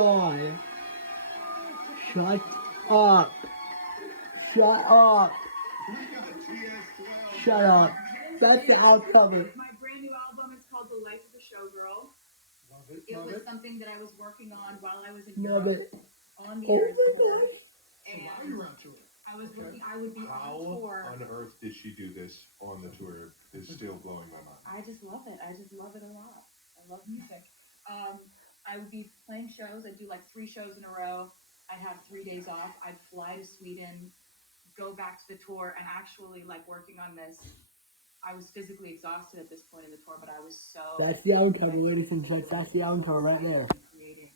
god. Shut up. Shut up. Shut up. That's the album cover. My brand new album is called The Life of a Showgirl. It Love was it. something that I was working on while I was in Love Europe it. on the Oh Eras my tour. gosh. So while you're on tour, I was working. I would be How on tour. on earth did she do this on the tour is still blowing my mind. I just love it. I just love it a lot. I love music. I would be playing shows. I'd do like 3 shows in a row. I'd have 3 days off. I'd fly to Sweden, go back to the tour, and actually like working on this. I was physically exhausted at this point in the tour, but I was so. That's the album cover, ladies and gents. That's the album cover right there. Creating.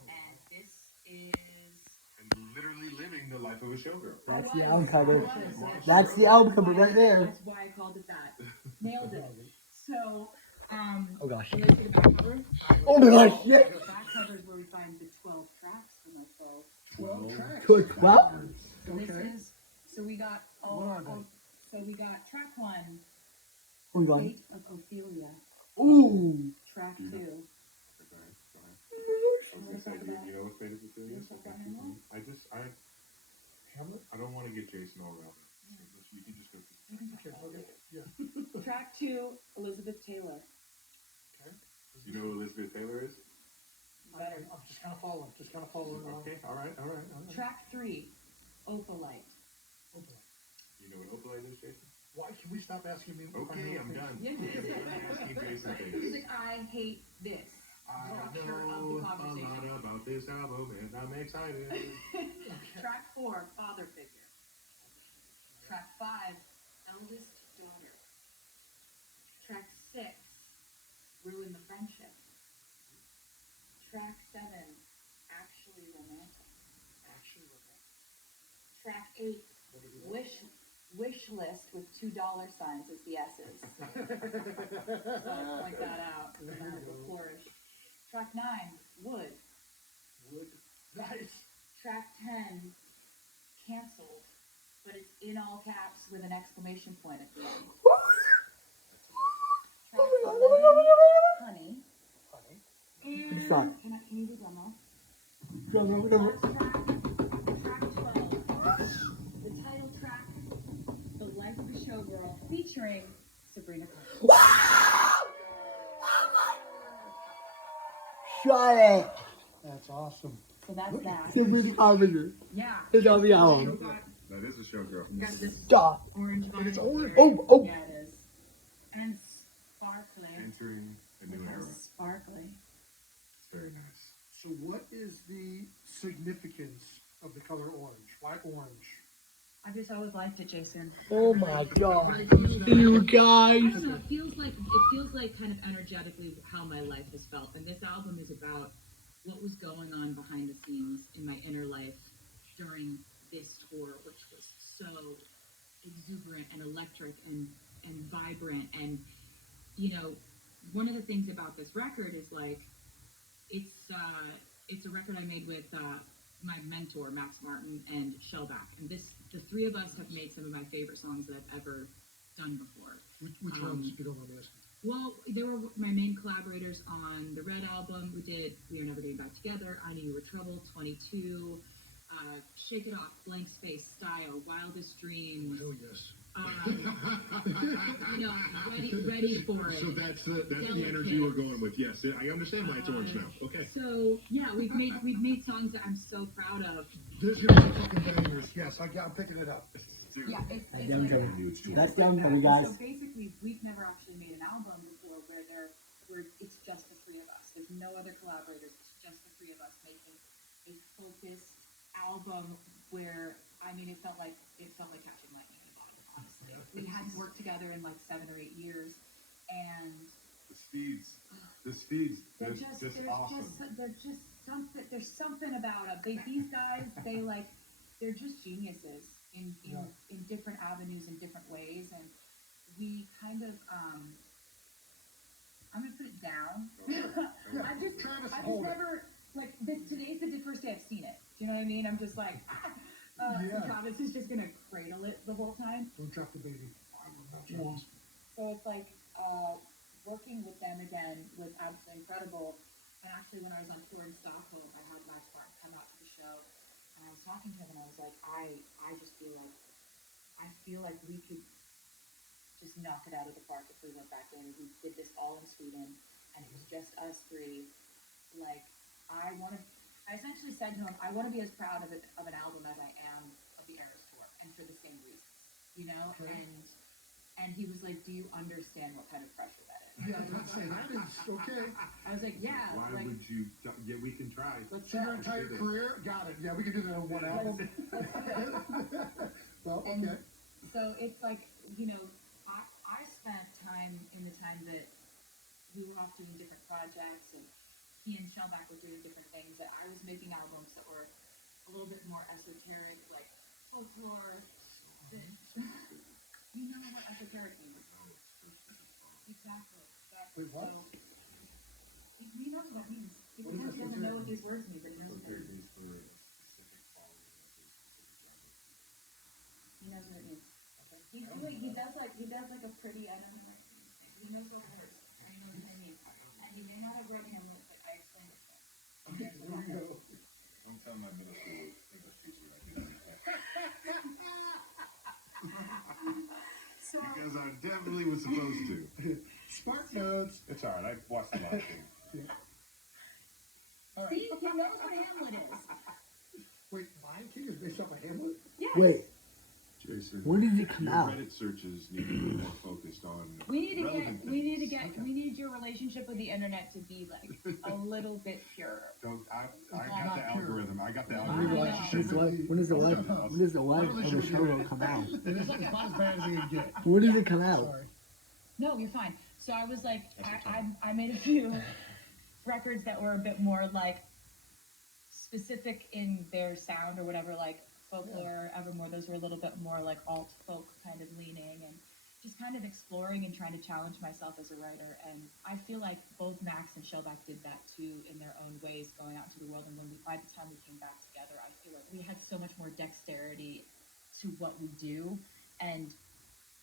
And this is. And literally living the life of a showgirl. That's the album cover. That's the album cover right there. That's why I called it that. Nailed it. So, Oh gosh. can I see the back cover? Oh my gosh, yeah. The back cover is where we find the 12 tracks from our show. 12 tracks. Good. What? So this Okay. is, so we got, so we got track 1, Hold on. Fate of Ophelia. Ooh. Track 2. I was gonna say, you know what Fate of Ophelia is? I don't want to get Jason all around. You can just go through. Okay, yeah. Track 2, Elizabeth Taylor. Okay. You know who Elizabeth Taylor is? Better. I'm just kind of following. Along. Okay, all right. Track 3, Opalite. Okay. You know what opalite is, Jason? Why can we stop asking me? Okay, I'm done. Yeah, Asking Jason He's things. like, I hate this. I Structure of know the a conversation. lot about this album, and I'm excited. Track 4, Father Figure. Track 5, Eldest Daughter. Track 6, Ruin the Friendship. Track 7, Actually Romantic. Track 8, Wish List with $2 signs as the S's. So point that out. The flourish. Track 9, Wood. Nice. Track 10, Cancelled, but it's in all caps with an exclamation point at the end. Track 11, Honey. And Stop. can you do demo? No. Track 12, the title track, The Life of a Showgirl, featuring Sabrina Carpenter. Shut it. That's awesome. So that's that. Sabrina Carpenter. Yeah. It's on the We album. got, That is a showgirl. we got this Stop. orange vinyl. it's orange. here. Oh. Yeah, it is. And sparkly. Entering a new era. Sparkly. It's very nice. So what is the significance of the color orange? Why orange? I just always liked it, Jason. Oh my god. You I guys. don't know. It feels like kind of energetically how my life has felt. And this album is about what was going on behind the scenes in my inner life during this tour, which was so exuberant and electric and vibrant. And you know, one of the things about this record is like it's a record I made with my mentor Max Martin and Shellback, and the 3 of us have made some of my favorite songs that I've ever done before. Which ones? You don't mind me asking. Well, they were my main collaborators on the Red album. We did We Are Never Getting Back Together, I Knew You Were Trouble, 22, Shake It Off, Blank Space, Style, Wildest Dreams. Oh yes. You know, ready for it. So that's the energy we're going with. Yes, I understand why it's orange now. Okay. So yeah, we've made songs that I'm so proud of. There's gonna be some fucking bangers. Yes, I'm picking it up. Yeah, it's That's the album cover. Huge. That's the album cover, So guys. basically, we've never actually made an album before where it's just the 3 of us. There's no other collaborators. It's just the 3 of us making a focused album where it felt like catching lightning in a bottle. Honestly, we hadn't worked together in like 7 or 8 years, and The speeds. they're That's just awesome. something. There's something about them. These guys, they're just geniuses in different avenues in different ways, and we kind of I'm gonna put it down. I just never like today's the first day I've seen it. Do you know what I mean? I'm just like so Travis is just gonna cradle it the whole time. Don't drop the baby. So it's like working with them again was absolutely incredible. And actually, when I was on tour in Stockholm, I had Max Martin come out to the show, and I was talking to him, and I was like, I just feel like we could just knock it out of the park if we went back in. We did this all in Sweden, and it was just us three. Like, I essentially said to him, I want to be as proud of an album as I am of the Eras tour, and for the same reason, you know. Okay. And he was like, "Do you understand what kind of pressure that is?" Yeah, I was gonna say, that is, okay. I was like, "Yeah." Why like, would you, yeah, we can try. let's So your try. entire career, got it, yeah, we can do that on one album. Well, And okay. so it's like, you know, I spent time in the time that we were off doing different projects, and he and Shellback were doing different things, that I was making albums that were a little bit more esoteric, like folklore. You know what esoteric means? Exactly. Wait, what? So, he knows what that means. He What is doesn't know esoteric? what these words mean, but he knows what that Esoteric means. means for a specific quality of a specific genre. He knows what it means. He does like a pretty, I don't know what it means. He knows what words. I know what I mean. And he may not have read Hamlet, but I explained it to him. Okay, there we go. Don't tell my middle school English teacher I did that. So, Because I definitely was supposed to. Spark notes. It's alright, I watched the live stream. All right. see, he knows what Hamlet is. Wait, Lion King is based off of Hamlet? Yes. Wait, Jason, when did it come your out? Reddit searches need to be more focused on We need to relevant get, we need to things. get, we need your relationship with the internet to be like a little bit purer. Don't, I Not got the pure. algorithm, I got the Our algorithm. relationship When does the with- live, when does the live of the show will come out? It is about as bad as it can get. When does it come out? Sorry. No, you're fine. So I was like, That's I made a few records that were a bit more like specific in their sound or whatever, like folklore, Evermore. Those were a little bit more like alt folk kind of leaning, and just kind of exploring and trying to challenge myself as a writer. And I feel like both Max and Shellback did that too in their own ways, going out into the world. And by the time we came back together, I feel like we had so much more dexterity to what we do, and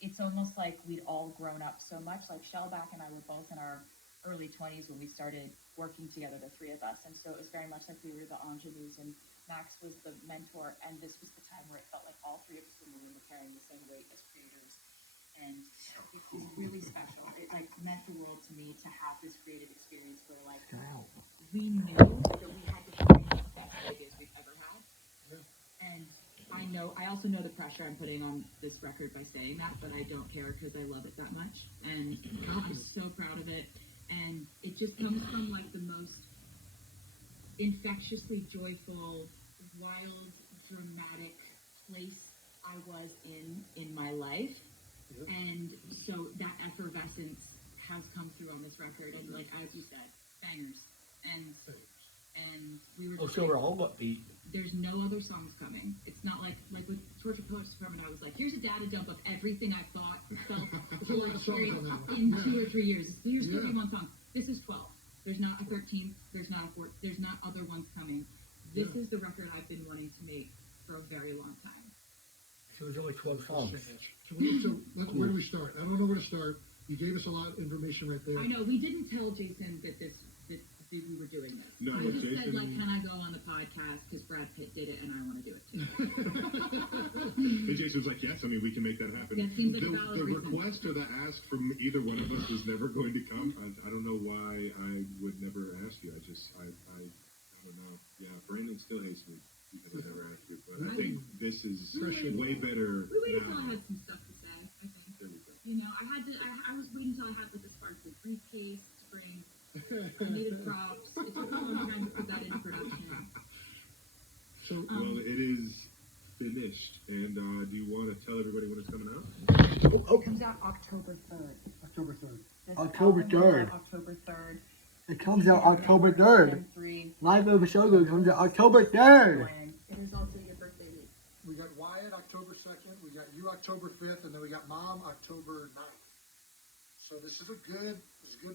it's almost like we'd all grown up so much. Like Shellback and I were both in our early 20s when we started working together, the three of us, and so it was very much like we were the ingenues, and Max was the mentor, and this was the time where it felt like all three of us were moving and carrying the same weight as creators, and it was really special. It like meant the world to me to have this creative experience where like Wow. we knew that we had to bring the best ideas we've ever had. And I also know the pressure I'm putting on this record by saying that, but I don't care because I love it that much. And I'm so proud of it. And it just comes from like the most infectiously joyful, wild, dramatic place I was in my life. Yep. And so that effervescence has come through on this record. And like, as you said, bangers. And we were Oh, so we're all upbeat. there's no other songs coming. It's not like with Torture Poets Department, I was like, here's a data dump of everything I thought, felt, or experienced in 2 or 3 years. Here's 31 songs. This is 12. There's not a 13th. There's not a 4th. There's not other ones coming. This is the record I've been wanting to make for a very long time. So there's only 12 songs. Where do we start? I don't know where to start. You gave us a lot of information right there. I know we didn't tell Jason that we were doing this. No, I but just said Jason- like, can I go on the podcast because Brad Pitt did it and I want to do it too. And Jason was like, yes, I mean, we can make that happen. That seems like a valid The reason. request or the ask from either one of us was never going to come. I don't know why I would never ask you. I don't know. Yeah, Brandon still hates me because I never asked you. But I think this is way better We waited till I now. had some stuff to say. I think. There we go. You know, I was waiting until I had like a sparkly briefcase to bring. I needed props. It took a long time to put that into production. So, Well, it is finished. And do you want to tell everybody when it's coming out? It comes out October 3rd. October 3rd. This October album comes out 3rd. October 3rd. It comes out October 3rd. Season 3. Live over showgirl comes out October 3rd. It is also your birthday week. We got Wyatt October 2nd, we got you October 5th, and then we got Mom October 9th. So this is a good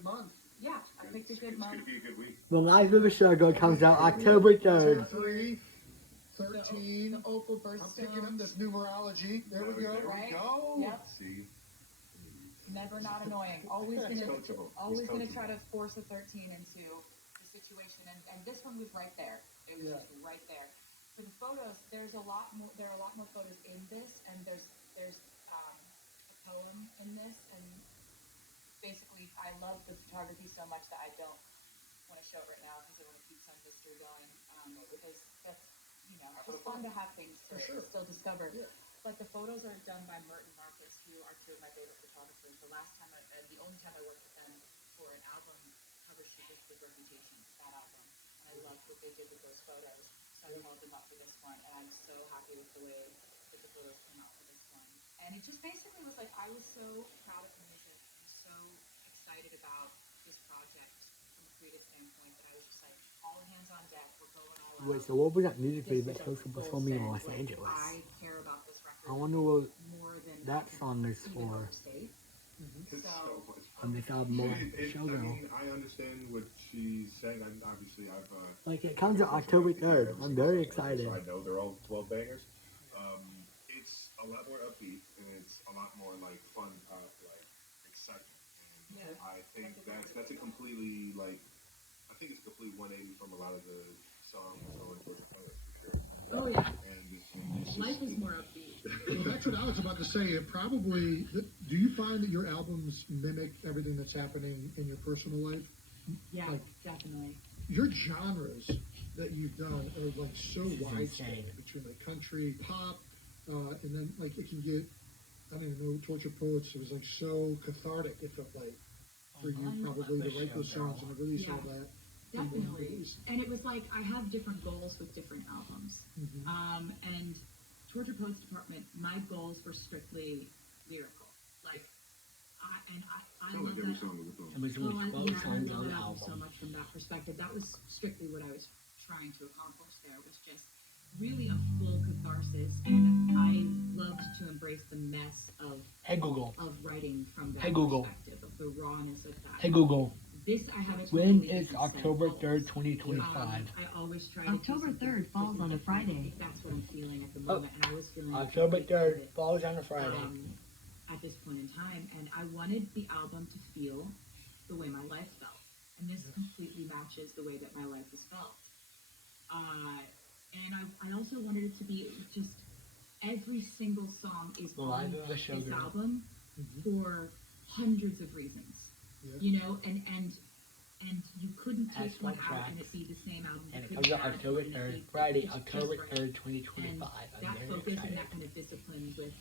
month. Yeah, I picked a good It's month. going to be a good week. The Live over showgirl comes out October 3rd. 3, 13. The Opal I'm Birthstones. picking up this numerology. There we go. Right? Go. Yep. See? Never not annoying. Always He's gonna coachable. always He's gonna coachable. try to force a 13 into the situation, and this one was right there. It was Yeah. like right there. For the photos, there's a lot more. There are a lot more photos in this, and there's a poem in this, and basically, I love the photography so much that I don't want to show it right now because I want to keep some history going. Because that's just fun to have things to For sure. still discover. Yeah. But the photos are done by Merton Marcus, who are two of my favorite photographers. The only time I worked with them for an album cover shoot was with Reputation, that album. And I loved what they did with those photos. So I called them up for this one, and I'm so happy with the way that the photos came out for this one. And it just basically was like, I was so proud of the music and so excited about this project from a creative standpoint that I was just like, all hands on deck, we're going all out. Wait, so what was that music This video is that a Social was full filming in send. Los Like, Angeles? I care about this record I wonder what more than that I can song is even for. overstate. It's So, so much On fun. this album, I Showgirl. mean, I understand what she's saying. Obviously, I've Like, it comes out October 3rd. I'm very excited. So I know they're all 12 bangers. It's a lot more upbeat and it's a lot more like fun pop, like excitement. And Yeah. I think that's a completely I think it's a complete 180 from a lot of the songs on Georgia Poet for sure. Oh yeah, And it's life just, is more upbeat. Well, that's what I was about to say. It probably. Do you find that your albums mimic everything that's happening in your personal life? Yeah, Like, definitely. your genres that you've done are like so This is widespread insane. between like country, pop, and then like it can get. I don't even know. Torture Poets. It was like so cathartic. It felt like for you probably to write those songs and to release all that. in one Definitely. release. And it was like I have different goals with different albums. Mhm. And Torture Poets Department, my goals were strictly lyrical. Like I I love like every that. song of the film. It was Oh, only I 12 songs love on that the album so album. much from that perspective. That was strictly what I was trying to accomplish there, was just really a full catharsis, and I loved to embrace the mess Hey Google. of writing from that Hey, Google. perspective, of the rawness of that. Hey Google. This I have a When totally is different set of October goals. 3rd, 2025? I always try to October do something 3rd falls on a different. Friday. That's what I'm feeling at the Oh, moment, and I was feeling October like 3rd it, falls on a Friday. at this point in time, and I wanted the album to feel the way my life felt, and this completely matches the way that my life has felt. And I also wanted it to be just every single song is The on Life of a this Showgirl. album Mhm. for hundreds of reasons. Yeah. You know, and you couldn't Has take one fun out and tracks. it be the same album. And You it couldn't comes out add October one and it 3rd, be- Friday, it's just October right. 3rd, And 2025. I'm that very focus and excited. that kind of discipline with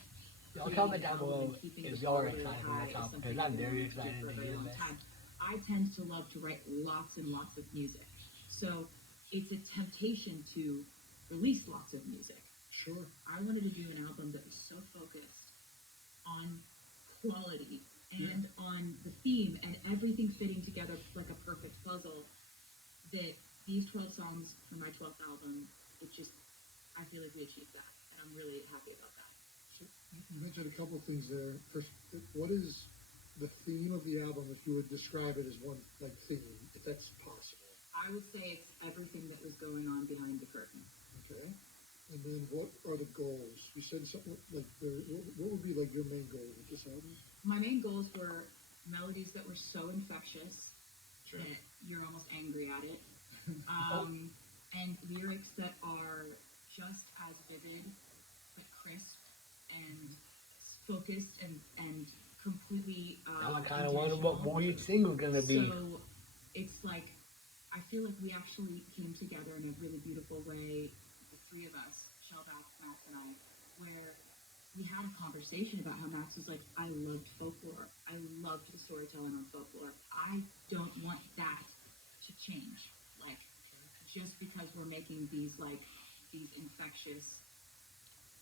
Y'all comment down creating an album below and keeping if the y'all are quality excited for high this is album, something because I'm I've been very wanting to do excited for a to very do long this. time. I tend to love to write lots and lots of music, so it's a temptation to release lots of music. Sure. I wanted to do an album that was so focused on quality and on the theme and everything fitting together like a perfect puzzle, that these 12 songs for my 12th album, I feel like we achieved that, and I'm really happy about that. So you mentioned a couple things there. First, what is the theme of the album? If you would describe it as one theme, if that's possible. I would say it's everything that was going on behind the curtain. Okay. And then what are the goals? You said something like what would be like your main goal with this album? My main goals were melodies that were so infectious Sure. that you're almost angry at it, and lyrics that are just as vivid but crisp and focused and completely. Now I kind of wonder what intentional. more each single's gonna be. So it's like I feel like we actually came together in a really beautiful way, the three of us, Shelby, Max, and I, where we had a conversation about how Max was like, I loved folklore. I loved the storytelling on folklore. I don't want that to change. Like, just because we're making these infectious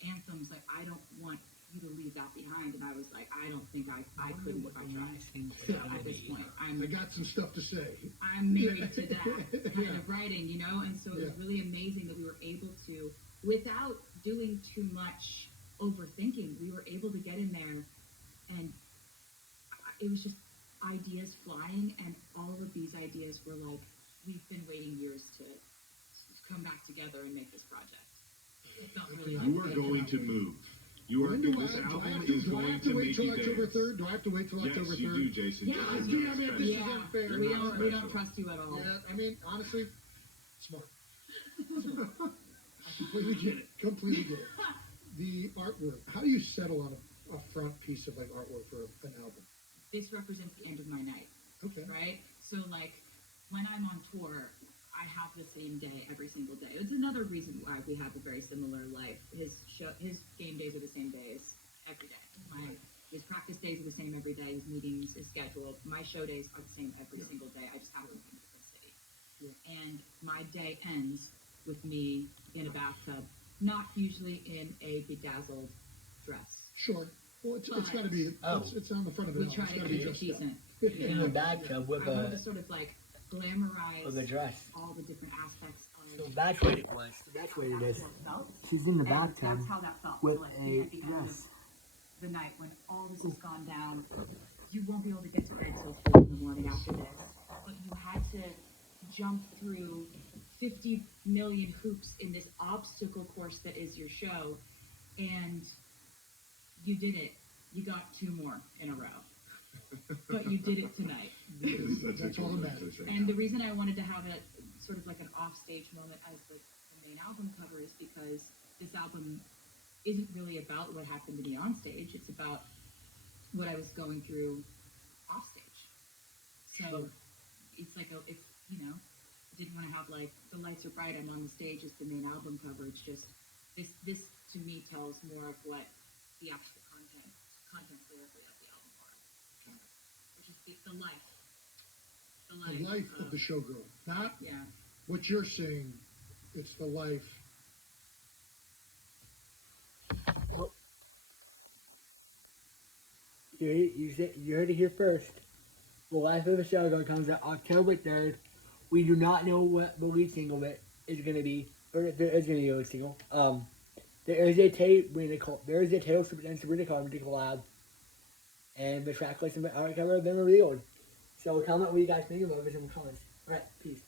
anthems, like, I don't want you to leave that behind. And I was like, I don't think I couldn't if I tried. So at this point, I got some stuff to say. I'm married to that kind of writing, you know? And so it was Yeah. really amazing that we were able to, without doing too much overthinking, we were able to get in there, and it was just ideas flying, and all of these ideas were like, we've been waiting years to come back together and make this project. It felt really You are like going to move. You are. When do This I album have is do I going have to to wait make till you October dance. 3rd? Do I have to wait till Yes, October 3rd? you do, Jason. Yeah, You're see, not I mean, special. this is Yeah, unfair. You're we not don't special. trust you at all. Yeah, I mean, honestly, smart. I completely get it. Completely get it. The artwork. How do you settle on a front piece of like artwork for an album? This represents the end of my night, Okay. right? So like when I'm on tour, I have the same day every single day. It's another reason why we have a very similar life. His game days are the same days every day. His practice days are the same every day. His meetings, his schedule. My show days are the same every single day. I just have them in a different city. Yeah. And my day ends with me in a bathtub, not usually in a bedazzled dress. Sure. Well, it's But- got to be. Oh. It's on the front of it. We now. try It's to got to be keep it just decent. that. In the bathtub with I wanted to a sort of like glamorize dress. all the different aspects of So that's what it was. So that's what it is. She's in the bathtub That's how that felt. with so like, a at the end dress. of the night when all this has gone down, you won't be able to get to bed till 4 in the morning after this. But you had to jump through 50 million hoops in this obstacle course that is your show, and you did it. You got 2 more in a row. But you did it tonight. It's such a That's all that matters. competition. And the reason I wanted to have it sort of like an offstage moment as like the main album cover is because this album isn't really about what happened to me on stage. It's about what I was going through offstage. So it's like it's I didn't want to have like the lights are bright, I'm on the stage as the main album cover. It's just this to me tells more of what the actual content lyrically of the album are, which is the life. The life of the showgirl, not Yeah. what you're saying. It's the life. You heard it here first. The Life of a Showgirl comes out October 3rd. We do not know what the lead single of it is going to be. Or if there is going to be a lead single. There is a Taylor Swift and Sabrina Carpenter collab. And the track list and art cover have been revealed. So comment what you guys think about it in the comments. Alright, peace.